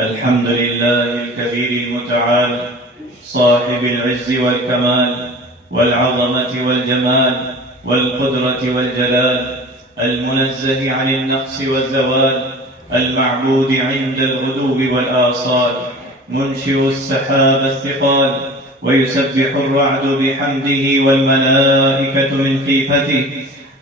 الحمد لله الكبير المتعال صاحب العز والكمال والعظمة والجمال والقدرة والجلال، المنزه عن النقص والزوال، المعبود عند الغدو والآصال، منشئ السحاب الثقال، ويسبح الرعد بحمده والملائكة من خيفته.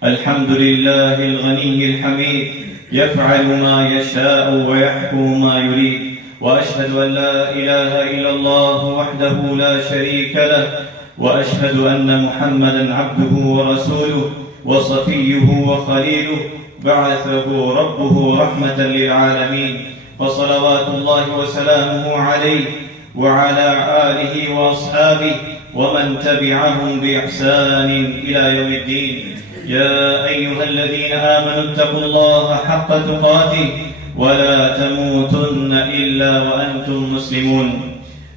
الحمد لله الغني الحميد، يفعل ما يشاء ويحكم ما يريد. وأشهد أن لا إله إلا الله وحده لا شريك له، وأشهد أن محمدًا عبده ورسوله وصفيه وخليله، بعثه ربه رحمة للعالمين، فصلوات الله وسلامه عليه وعلى آله وأصحابه ومن تبعهم بإحسان إلى يوم الدين. يا أيها الذين آمنوا اتقوا الله حق تقاته ولا تموتن إلا وأنتم مسلمون.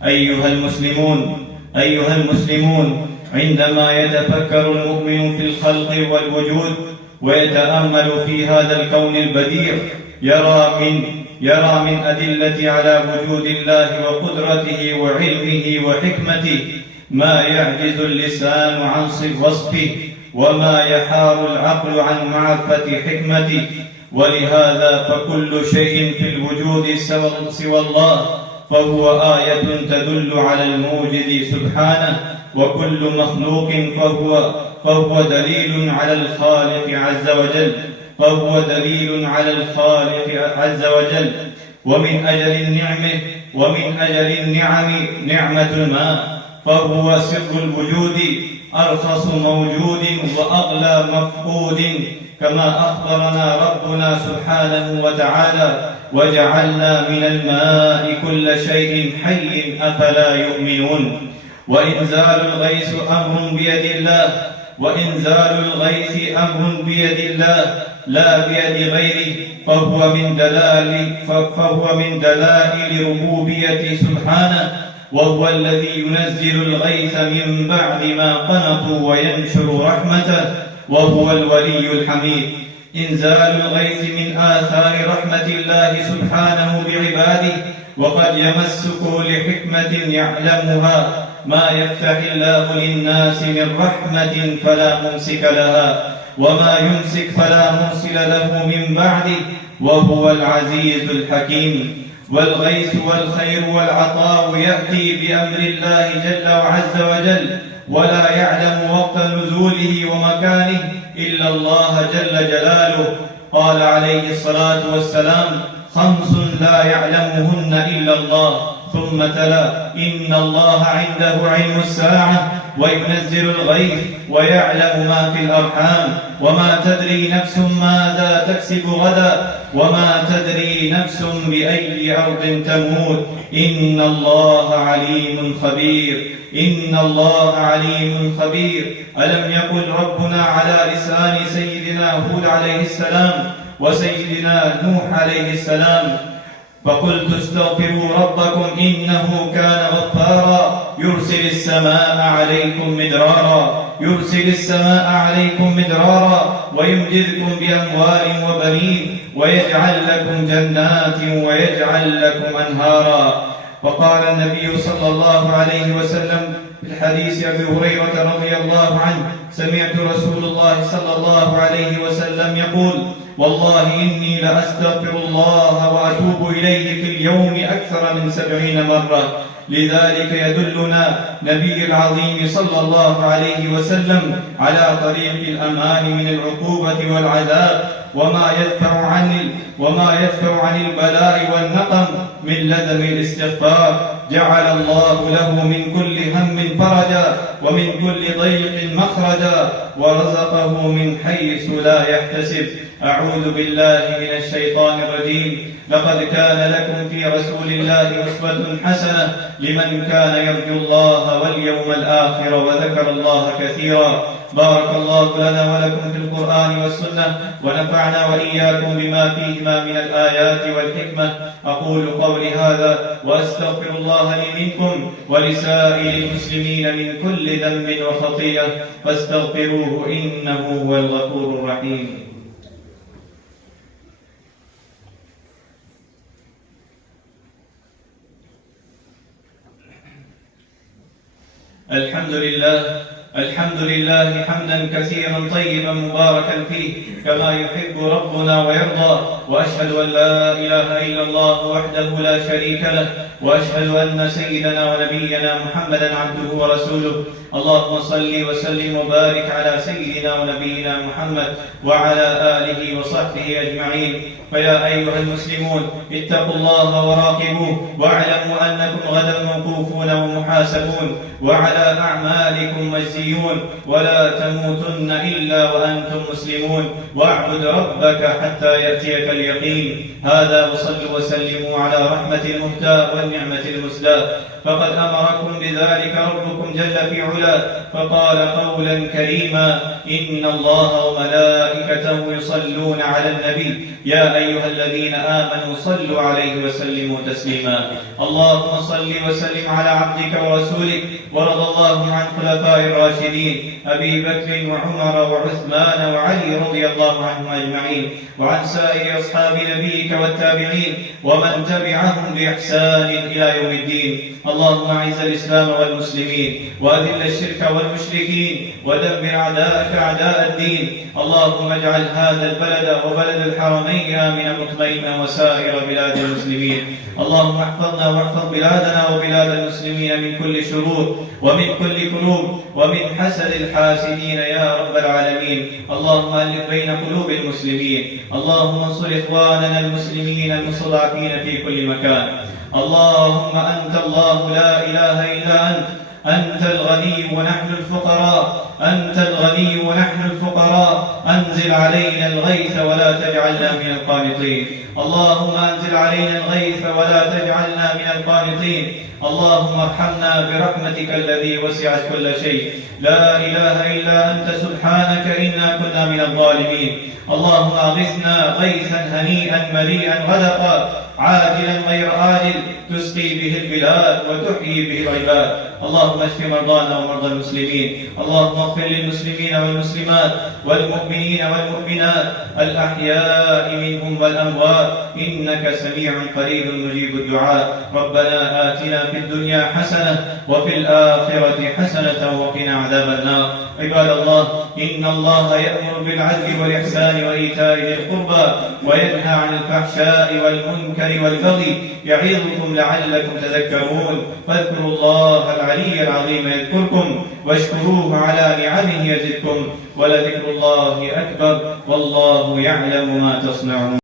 أيها المسلمون، عندما يتفكر المؤمن في الخلق والوجود ويتأمل في هذا الكون البديع، يرى من أدلة على وجود الله وقدرته وعلمه وحكمته ما يعجز اللسان عن وصفه، وما يحار العقل عن معرفة حكمته. ولهذا فكل شيء في الوجود سوى الله فهو آية تدل على الموجد سبحانه، وكل مخلوق فهو دليل على الخالق عز وجل. ومن أجل النعم نعمة الماء، فهو سر الوجود، أرخص موجود وأغلى مفقود، كما أخبرنا ربنا سبحانه وتعالى: وجعلنا من الماء كل شيء حي أفلا يؤمنون. وإنزال الغيث أمر بيد الله لا بيد غيره، فهو من دلائل ربوبيته سبحانه، وهو الذي ينزل الغيث من بعد ما قنطوا وينشر رحمته، وهو الولي الحميد. إنزال الغيث من آثار رحمة الله سبحانه بعباده، وقد يمسكه لحكمة يعلمها: ما يفتح الله للناس من رحمة فلا ممسك لها، وما يمسك فلا مرسل له من بعده، وهو العزيز الحكيم. والغيث والخير والعطاء يأتي بأمر الله جل وعز وجل، ولا يعلم وقت نزوله ومكانه إلا الله جل جلاله. قال عليه الصلاة والسلام: 5 لا يعلمهن إلا الله، ثم تلا: إن الله عنده علم الساعة وينزل الغيث ويعلم ما في الأرحام، وما تدري نفس ماذا تكسب غدا، وما تدري نفس بأي أرض تموت، إن الله عليم خبير. ألم يقل ربنا على لسان سيدنا هود عليه السلام وسيدنا نوح عليه السلام: فقلت استغفروا ربكم إنه كان غفارا يرسل السماء عليكم مدرارا ويمددكم بأموال وبنين ويجعل لكم جنات ويجعل لكم أنهارا. وقال النبي صلى الله عليه وسلم في الحديث أبي هريرة رضي الله عنه: سمعت رسول الله صلى الله عليه وسلم يقول: والله إني لأستغفر الله وأتوب إليه في اليوم أكثر من 70 مرة. لذلك يدلنا نبي العظيم صلى الله عليه وسلم على طريق الأمان من العقوبة والعذاب، وما يدفع عن البلاء والنقم من لزم الاستغفار. جعل الله له من كل هم فرجا ومن كل ضيق مخرجا، ورزقه من حيث لا يحتسب. أعوذ بالله من الشيطان الرجيم. لقد كان لكم في رسول الله أسوة حسنة لمن كان يرجو الله واليوم الآخر وذكر الله كثيرا. بارك الله لنا ولكم في القرآن والسنة، ونفعنا وإياكم بما فيهما من الآيات والحكمة. أقول قولي هذا وأستغفر الله لي منكم ولسائر المسلمين من كل ذنب وخطيئة، فاستغفروه إنه هو الغفور الرحيم. الحمد لله حمدا كثيرا طيبا مباركا فيه كما يحب ربنا ويرضى، وأشهد أن لا إله إلا الله وحده لا شريك له، وأشهد أن سيدنا ونبينا محمدا عبده ورسوله. اللهم صل وسلم وبارك على سيدنا ونبينا محمد وعلى آله وصحبه أجمعين. فيا أيها المسلمون، اتقوا الله وراقبوه، واعلموا أنكم غدا موقوفون ومحاسبون، وعلى أعمالكم مجزيون، ولا تموتن إلا وأنتم مسلمون، واعبد ربك حتى يأتيك اليقين. هذا وصلوا وسلموا على رحمة المهدى والنعمة المسدى، فقد أمركم بذلك ربكم جل في علاه، فقال قولا كريما: إن الله وملائكته يصلون على النبي يا أيها الذين آمنوا صلوا عليه وسلموا تسليما. اللهم صل وسلم على عبدك ورسولك، ورضى الله عن خلفاء الراشدين أبي بكر وعمر وعثمان وعلي رضي الله عنهم أجمعين، وعن سائر أصحاب نبيك والتابعين ومن تبعهم بإحسان إلى يوم الدين. اللهم أعز الإسلام والمسلمين، وأذل الشرك والمشركين، ودمر أعداءك أعداء الدين. اللهم اجعل هذا البلد وبلد الحرمين آمنا مطمئنا وسائر بلاد المسلمين. اللهم احفظنا واحفظ بلادنا وبلاد المسلمين من كل شرور ومن كل كروب ومن حسد الحاسدين يا رب العالمين. اللهم ألف بين قلوب المسلمين. اللهم انصر إخواننا المسلمين المستضعفين في كل مكان. اللهم أنت الله لا إله إلا أنت الغني ونحن الفقراء، أنت الغني ونحن الفقراء. أنزل علينا الغيث ولا تجعلنا من القانطين. اللهم أنزل علينا الغيث ولا تجعلنا من القانطين. اللهم ارحمنا برحمتك الذي وسعت كل شيء. لا إله إلا أنت سبحانك إنا كنا من الظالمين. اللهم أغثنا غيثا هنيئا مريئا غدقا عاجلا غير آجل تسقي به البلاد وتحيي به العباد. اللهم اشف مرضانا ومرضى المسلمين. اللهم اغفر للمسلمين والمسلمات والمؤمنين والمؤمنات الأحياء منهم والأموات، إنك سميع قريب مجيب الدعاء. ربنا آتنا في الدنيا حسنة وفي الآخرة حسنة وقنا عذاب النار. عباد الله، إن الله يأمر بالعدل والإحسان وإيتاء ذي القربى وينهى عن الفحشاء والمنكر والبغي يعظكم لعلكم تذكرون. فاذكروا الله العلي العظيم يذكركم، واشكروه على نعمه يزدكم، ولذكر الله أكبر، والله يعلم ما تصنعون.